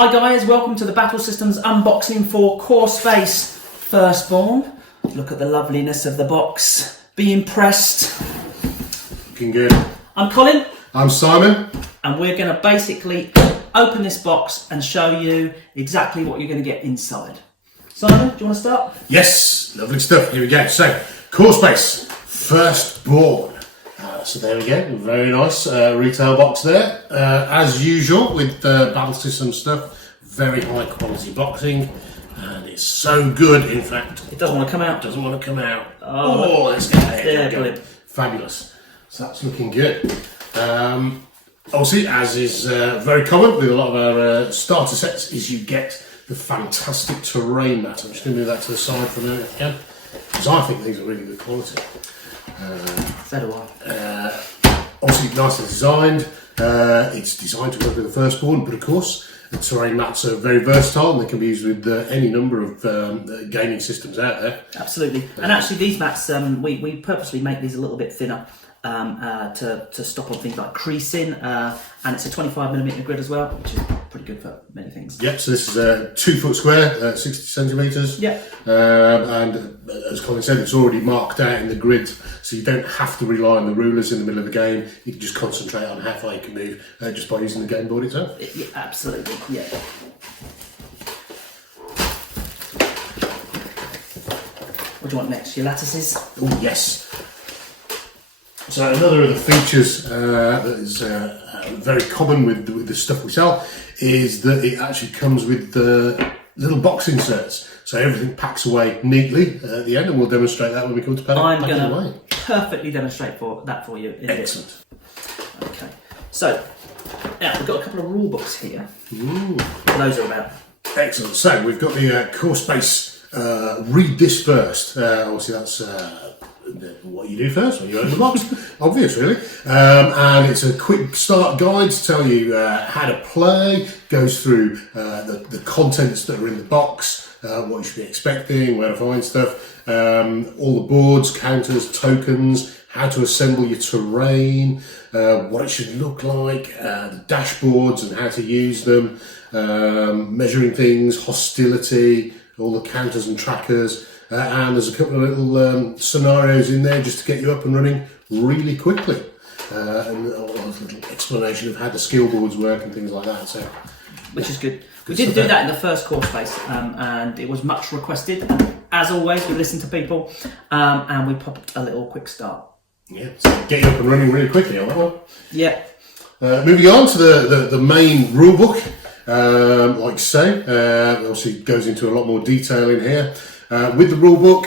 Hi guys, welcome to the Battle Systems unboxing for Core Space Firstborn. Look at the loveliness of the box. Be impressed. Looking good. I'm Colin. I'm Simon. And we're going to basically open this box and show you exactly what you're going to get inside. Simon, do you want to start? Yes, lovely stuff. Here we go. So, Core Space Firstborn. So there we go, very nice retail box there. As usual with Battle System stuff, very high quality boxing, and it's so good, in fact. It doesn't want to come out. Doesn't want to come out. Oh, let's get there. brilliant. Fabulous. So that's looking good. Obviously, as is very common with a lot of our starter sets, is you get the fantastic terrain mat. I'm just going to move that to the side for a minute if I can, because I think these are really good quality. So do I. Obviously nicely designed. It's designed to work with the Firstborn, but of course the terrain mats are very versatile and they can be used with any number of gaming systems out there. Absolutely. And actually these mats, we purposely make these a little bit thinner to stop on things like creasing, and it's a 25mm grid as well, which is pretty good for many things. Yep, so this is a 2 foot square, 60 centimetres. Yeah. And as Colin said, it's already marked out in the grid, so you don't have to rely on the rulers in the middle of the game. You can just concentrate on how far you can move just by using the game board itself. Yeah, absolutely, yeah. What do you want next? Your lattices? Oh, yes. So another of the features that is very common with the stuff we sell is that it actually comes with little box inserts. So everything packs away neatly at the end, and we'll demonstrate that when we come to I'm packing going away. to perfectly demonstrate that for you. Excellent. Okay. So, now we've got a couple of rule books here. Ooh. What those are about. Excellent. So we've got the Core Space Read This First. Obviously that's what you do first when you open the box. Obvious, really. And it's a quick start guide to tell you how to play. Goes through the contents that are in the box, what you should be expecting, where to find stuff, all the boards, counters, tokens, how to assemble your terrain, what it should look like, the dashboards and how to use them, measuring things, hostility, all the counters and trackers. And there's a couple of little scenarios in there just to get you up and running really quickly. And a little explanation of how the skill boards work and things like that. So, which is good. We did do that in the first Core Space, and it was much requested. As always, we listen to people, and we popped a little quick start. Yeah, so get you up and running really quickly on that one. Yeah. Moving on to the main rulebook, like so, obviously goes into a lot more detail in here. With the rulebook,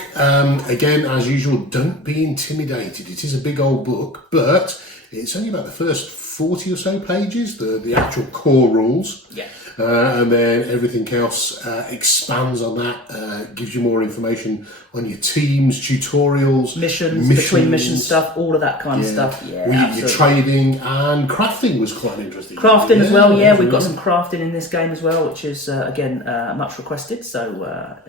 again, as usual, don't be intimidated. It is a big old book, but it's only about the first 40 or so pages, the actual core rules. Yeah. And then everything else expands on that, gives you more information on your teams, tutorials, missions, between mission stuff, all of that kind of stuff. Yeah, your trading and crafting was quite interesting. Crafting as well, yeah. We've got some crafting in this game as well, which is, again, much requested, so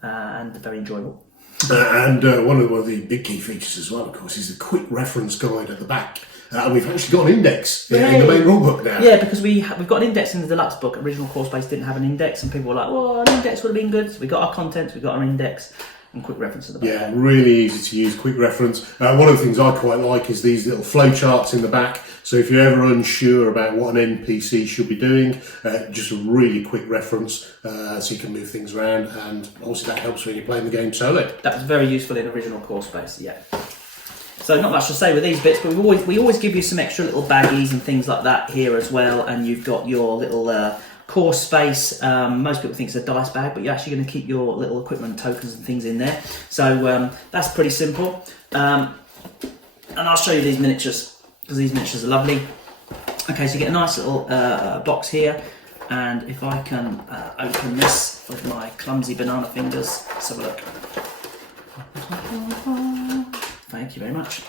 and very enjoyable. And one of the big key features as well, of course, is the quick reference guide at the back. And we've actually got an index in the main rulebook now. Yeah, because we've got an index in the deluxe book. Original Core Space didn't have an index, and people were like, well, an index would have been good. So we got our contents, we got our index, and quick reference at the back. Yeah, really easy to use, quick reference. One of the things I quite like is these little flow charts in the back. So if you're ever unsure about what an NPC should be doing, just a really quick reference so you can move things around, and obviously that helps when you're playing the game solo. That was very useful in Original Core Space, yeah. So not much to say with these bits, but we always give you some extra little baggies and things like that here as well, and you've got your little Core Space. Most people think it's a dice bag, but you're actually going to keep your little equipment tokens and things in there. So that's pretty simple. And I'll show you these miniatures, because these miniatures are lovely. Okay, so you get a nice little box here, and if I can open this with my clumsy banana fingers, let's have a look. Thank you very much.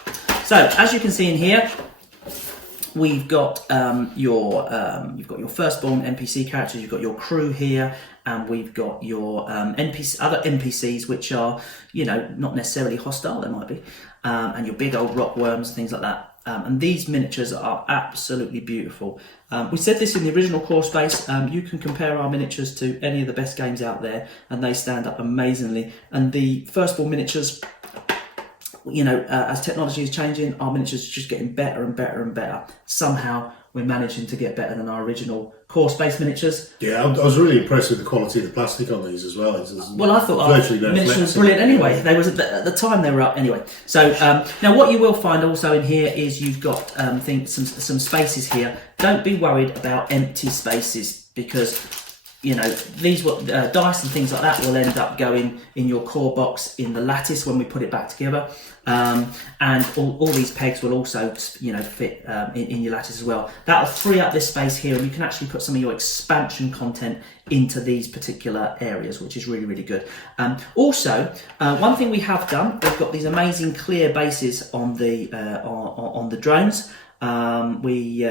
So, as you can see in here, we've got your Firstborn NPC characters, you've got your crew here, and we've got your other NPCs, which are, not necessarily hostile, they might be, and your big old rock worms, things like that. And these miniatures are absolutely beautiful. We said this in the original core space. You can compare our miniatures to any of the best games out there, and they stand up amazingly. And the firstborn miniatures, you know, as technology is changing, our miniatures are just getting better and better and better. Somehow we're managing to get better than our original core space miniatures. Yeah, I was really impressed with the quality of the plastic on these as well. Well, I thought our miniatures was brilliant anyway. They was at the time they were up anyway. So now what you will find also in here is you've got some spaces here. Don't be worried about empty spaces, because you know, these dice and things like that will end up going in your core box in the lattice when we put it back together, and all these pegs will also, you know, fit in your lattice as well. That'll free up this space here, and you can actually put some of your expansion content into these particular areas, which is really, really good. Also, one thing we have done, we've got these amazing clear bases on the drones. We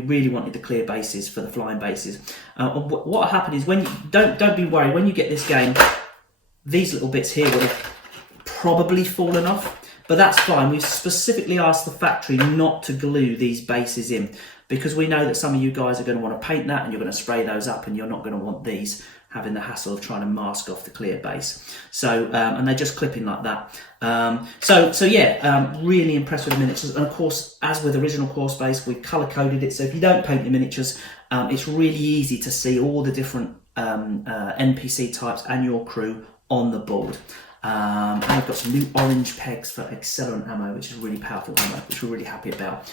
really wanted the clear bases for the flying bases. What happened is, when you, don't be worried, when you get this game, these little bits here would have probably fallen off, but that's fine. We've specifically asked the factory not to glue these bases in, because we know that some of you guys are going to want to paint that and you're going to spray those up, and you're not going to want these having the hassle of trying to mask off the clear base. So, and they're just clipping like that. So yeah, really impressed with the miniatures. And of course, as with original core space, we color coded it. So if you don't paint your miniatures, it's really easy to see all the different NPC types and your crew on the board. And we've got some new orange pegs for accelerant ammo, which is really powerful ammo, which we're really happy about.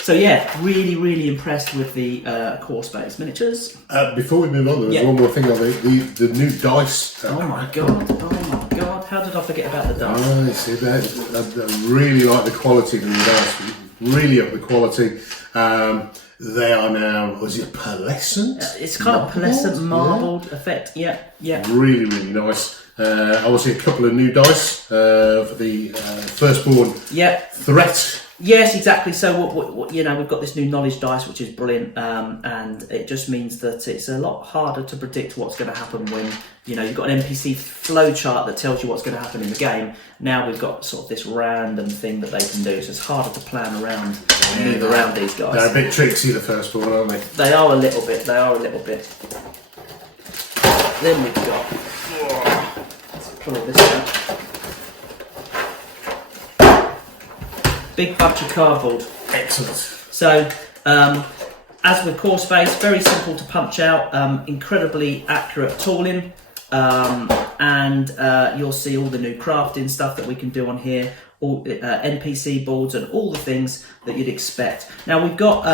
So yeah, really, really impressed with the core space miniatures. Before we move on, there's one more thing on the new dice. Oh my god, how did I forget about the dice? I see that. I really like the quality of the dice. Really up the quality. They are now, was it pearlescent? It's kind of pearlescent marbled effect. Yeah. Really, really nice. Obviously, a couple of new dice for the firstborn threat. Yes, exactly. So you know, we've got this new knowledge dice, which is brilliant, and it just means that it's a lot harder to predict what's going to happen when, you know, you've got an NPC flow chart that tells you what's going to happen in the game. Now we've got sort of this random thing that they can do, so it's harder to plan around and move around these guys. They're a bit tricksy, the firstborn, aren't they? They are a little bit. Then we've got. Let's pull this out. Big bunch of cardboard. Excellent. So, as with core space, very simple to punch out, incredibly accurate tooling, and you'll see all the new crafting stuff that we can do on here, all NPC boards and all the things that you'd expect. Now we've got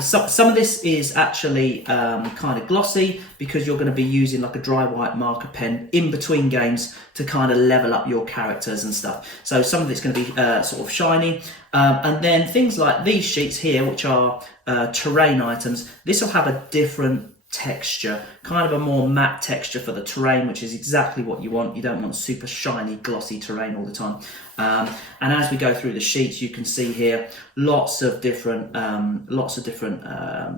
some of this is actually kind of glossy, because you're going to be using like a dry white marker pen in between games to kind of level up your characters and stuff. So some of it's going to be sort of shiny, and then things like these sheets here, which are terrain items, this will have a different texture, kind of a more matte texture for the terrain, which is exactly what you want. You don't want super shiny, glossy terrain all the time. And as we go through the sheets, you can see here lots of different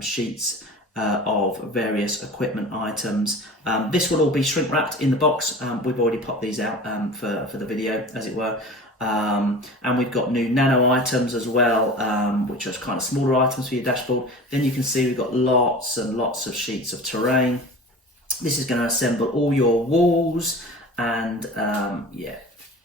sheets of various equipment items. This will all be shrink wrapped in the box. We've already popped these out for the video, as it were. And we've got new nano items as well, which are kind of smaller items for your dashboard. Then you can see we've got lots and lots of sheets of terrain. This is going to assemble all your walls, and yeah,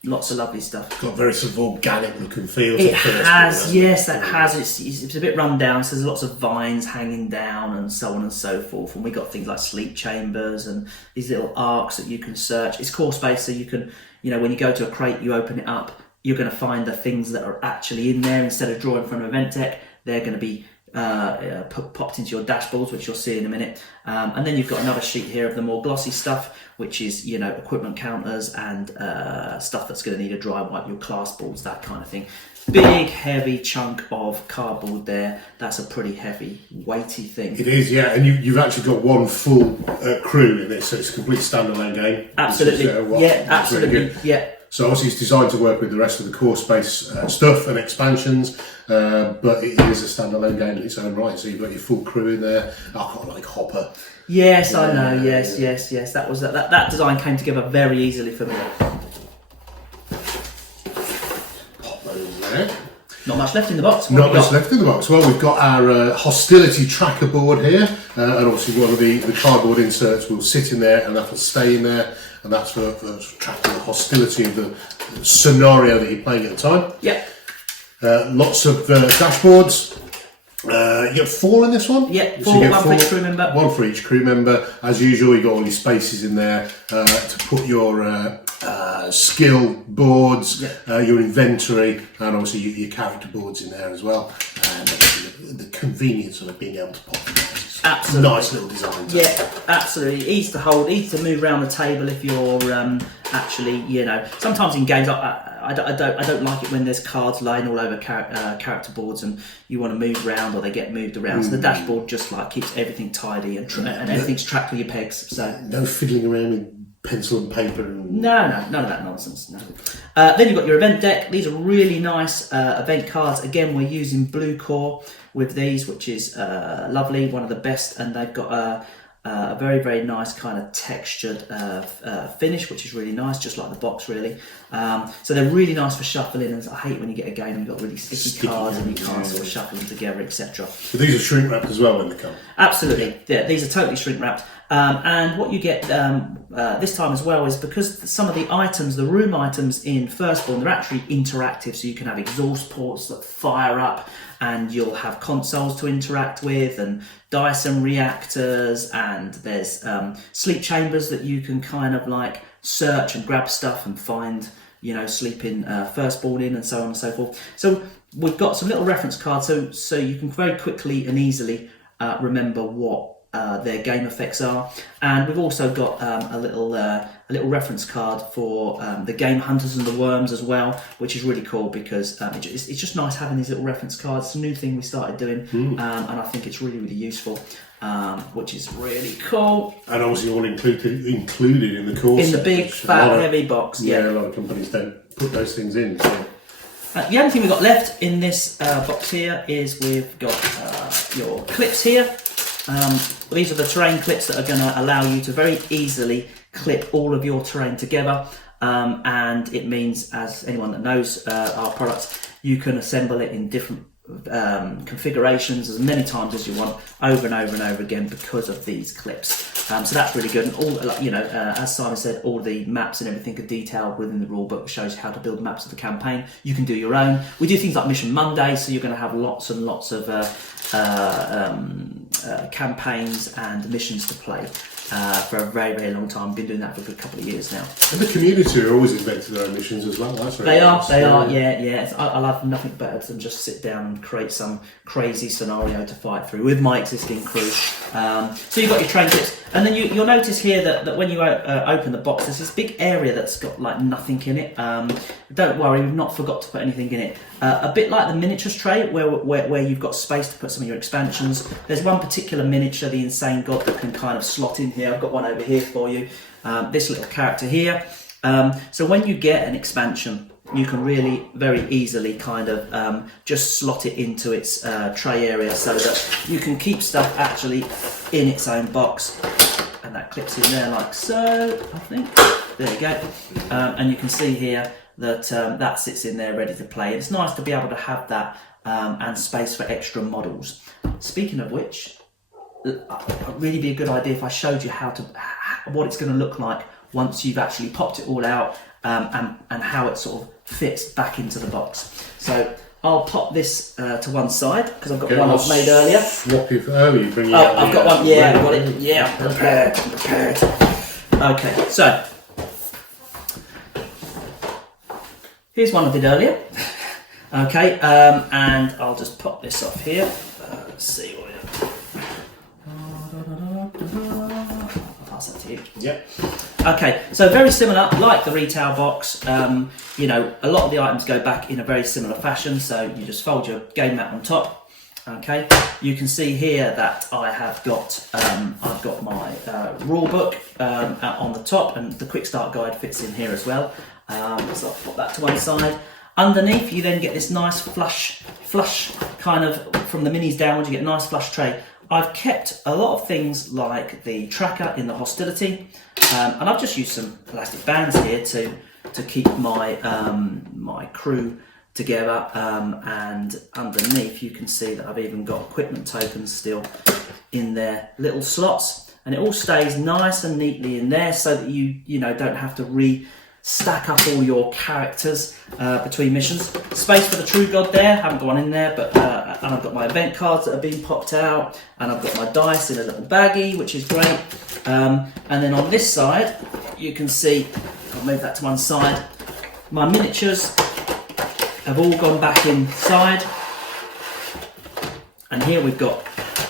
lots of lovely stuff. It's got very sort of organic looking feel. It has, yes, that has. It's a bit run down, so there's lots of vines hanging down and so on and so forth. And we got things like sleep chambers and these little arcs that you can search. It's core space, so you can, you know, when you go to a crate, you open it up, you're going to find the things that are actually in there. Instead of drawing from event deck, they're going to be popped into your dashboards, which you'll see in a minute. And then you've got another sheet here of the more glossy stuff, which is, you know, equipment counters and stuff that's going to need a dry wipe, your class boards, that kind of thing. Big heavy chunk of cardboard there. That's a pretty heavy, weighty thing. It is, yeah, and you've actually got one full crew in this, so it's a complete standalone game. Absolutely, absolutely, yeah. So obviously it's designed to work with the rest of the core space stuff and expansions, but it is a standalone game in its own right. So you've got your full crew in there. I quite like Hopper. Yes, I know. Yes. That was that design came together very easily for me. Pop those there. Not much left in the box. Not much left in the box. Well, we've got our hostility tracker board here, and obviously one of the cardboard inserts will sit in there, and that will stay in there, and that's for tracking the hostility of the scenario that you're playing at the time. Yep. Lots of dashboards. You get 4 in this one? Yeah, so you get one for each crew member. One for each crew member. As usual, you've got all your spaces in there to put your skill boards, your inventory, and obviously your character boards in there as well. And the convenience of it being able to pop them out. Absolutely. Nice little design. Yeah, absolutely. Easy to hold, easy to move around the table if you're actually, sometimes in games I don't like it when there's cards lying all over character boards and you want to move around or they get moved around. So the dashboard just like keeps everything tidy and everything's tracked with your pegs. So no fiddling around with pencil and paper. No, none of that nonsense. No. Then you've got your event deck. These are really nice event cards. Again, we're using blue core with these, which is lovely, one of the best, and they've got a very, very nice kind of textured finish, which is really nice, just like the box really. So they're really nice for shuffling, and I hate when you get a game and you've got really sticky cards and you can't sort of shuffle them together, etc. So these are shrink wrapped as well when they come? Absolutely, yeah, these are totally shrink wrapped. And what you get this time as well is because some of the items, the room items in Firstborn, they're actually interactive, so you can have exhaust ports that fire up and you'll have consoles to interact with and Dyson reactors, and there's sleep chambers that you can kind of like search and grab stuff and find, sleeping Firstborn in, and so on and so forth. So we've got some little reference cards so you can very quickly and easily remember what their game effects are, and we've also got a little reference card for the game Hunters and the Worms as well, which is really cool because it's just nice having these little reference cards. It's a new thing we started doing, and I think it's really, really useful, which is really cool. And obviously all included in the course. In the big, fat, heavy box. Yeah, a lot of companies don't put those things in. So. The only thing we've got left in this box here is we've got your clips here. These are the terrain clips that are going to allow you to very easily clip all of your terrain together, and it means, as anyone that knows our products, you can assemble it in different configurations as many times as you want, over and over and over again, because of these clips. So that's really good. And all, as Simon said, all the maps and everything are detailed within the rule book, which shows you how to build maps of the campaign. You can do your own. We do things like Mission Monday, so you're going to have lots and lots of campaigns and missions to play for a very, very long time. Been doing that for a good couple of years now. And the community are always inventing their own missions as well. That's they are, yeah. I love nothing better than just sit down and create some crazy scenario to fight through with my existing crew. So you've got your train clips, and then you'll notice here that when you open the box, there's this big area that's got like nothing in it. Don't worry, we've not forgot to put anything in it. A bit like the miniatures tray, where you've got space to put some of your expansions. There's one particular miniature, the Insane God, that can kind of slot in here. I've got one over here for you. This little character here. So when you get an expansion, you can really very easily kind of just slot it into its tray area so that you can keep stuff actually in its own box. And that clips in there like so, I think. There you go. And you can see here that that sits in there ready to play. It's nice to be able to have that and space for extra models. Speaking of which, it'd really be a good idea if I showed you what it's going to look like once you've actually popped it all out, and how it sort of fits back into the box. So I'll pop this to one side because I've got one I've made earlier. You bring it out. I've got one. Yeah, I've got it. Yeah, I'm prepared. Okay, so here's one I did earlier. Okay, and I'll just pop this off here. Let's see what I'll pass that to you. Yep. Okay, so very similar, like the retail box. A lot of the items go back in a very similar fashion. So you just fold your game mat on top. Okay, you can see here that I have got I've got my rule book on the top, and the quick start guide fits in here as well. So I'll put that to one side. Underneath, you then get this nice flush kind of from the minis downwards. You get a nice flush tray. I've kept a lot of things like the tracker in the hostility, and I've just used some plastic bands here to keep my my crew together, and underneath you can see that I've even got equipment tokens still in their little slots, and it all stays nice and neatly in there so that you don't have to stack up all your characters between missions. Space for the True God there, haven't got one in there, but and I've got my event cards that are being popped out, and I've got my dice in a little baggie, which is great. And then on this side, you can see, I'll move that to one side, my miniatures have all gone back inside, and here we've got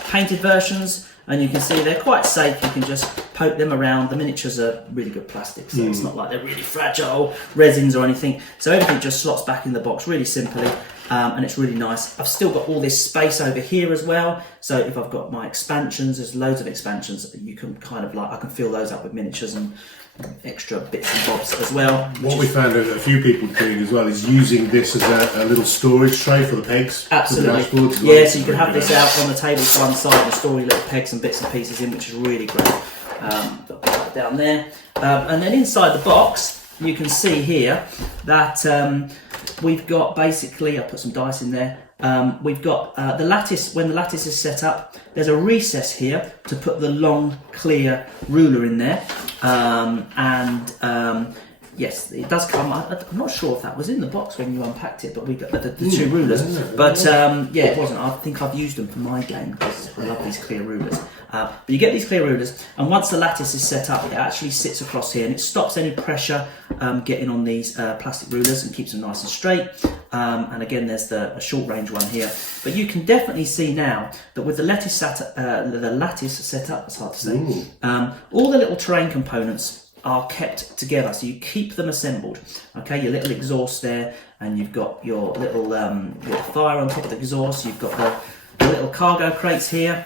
painted versions, and you can see they're quite safe. You can just poke them around. The miniatures are really good plastic, so it's not like they're really fragile resins or anything. So everything just slots back in the box really simply, and it's really nice. I've still got all this space over here as well, so if I've got my expansions, there's loads of expansions, you can kind of I can fill those up with miniatures and extra bits and bobs as well. What we found a few people doing as well is using this as a little storage tray for the pegs. Absolutely. For the dashboards as Yeah, well. so you can have this out on the table to one side and store your little pegs and bits and pieces in, which is really great. Put that down there. And then inside the box, you can see here that we've got basically, I'll put some dice in there, we've got the lattice. When the lattice is set up, there's a recess here to put the long clear ruler in there, yes, it does come. I'm not sure if that was in the box when you unpacked it, but we got the two rulers. But yeah, it wasn't. I think I've used them for my game because I love these clear rulers. But you get these clear rulers, and once the lattice is set up, it actually sits across here, and it stops any pressure getting on these plastic rulers and keeps them nice and straight. And again, there's a short range one here. But you can definitely see now that with the lattice set up, it's hard to say, all the little terrain components are kept together, so you keep them assembled. Okay, your little exhaust there, and you've got your little fire on top of the exhaust. You've got the little cargo crates here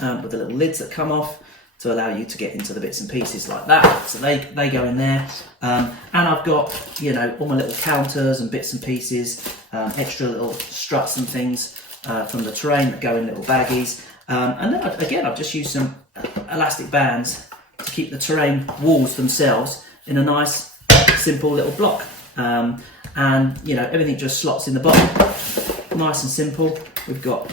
with the little lids that come off to allow you to get into the bits and pieces like that. So they go in there, and I've got all my little counters and bits and pieces, extra little struts and things from the terrain that go in little baggies. And then again, I've just used some elastic bands to keep the terrain walls themselves in a nice, simple little block. And everything just slots in the bottom, nice and simple. We've got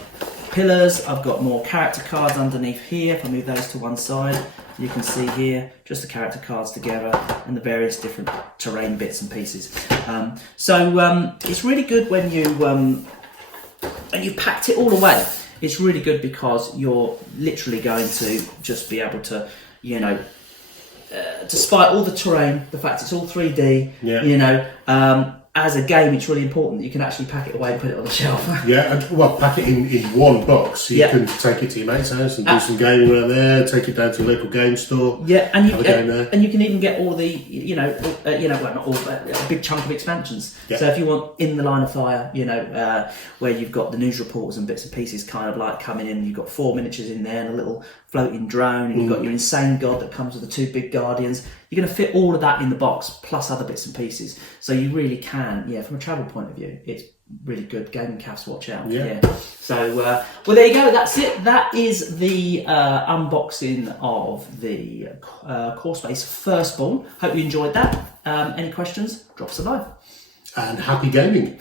pillars. I've got more character cards underneath here. If I move those to one side, you can see here just the character cards together and the various different terrain bits and pieces. So it's really good when you packed it all away. It's really good because you're literally going to just be able to, despite all the terrain, the fact it's all 3D, as a game, it's really important that you can actually pack it away and put it on the shelf. Yeah, and pack it in one box. So you can take it to your mate's house and do some gaming around there. Take it down to your local game store. Yeah, and and you can even get all the well, not all, but a big chunk of expansions. Yeah. So if you want In the Line of Fire, where you've got the news reports and bits and pieces kind of like coming in. You've got 4 miniatures in there and a little floating drone, and you've got your insane god that comes with the 2 big guardians. You're going to fit all of that in the box, plus other bits and pieces. So you really can, from a travel point of view, it's really good. Gaming calves, watch out. Yeah. So, well, there you go. That's it. That is the unboxing of the CoreSpace Firstborn. Hope you enjoyed that. Any questions? Drop us a line. happy gaming.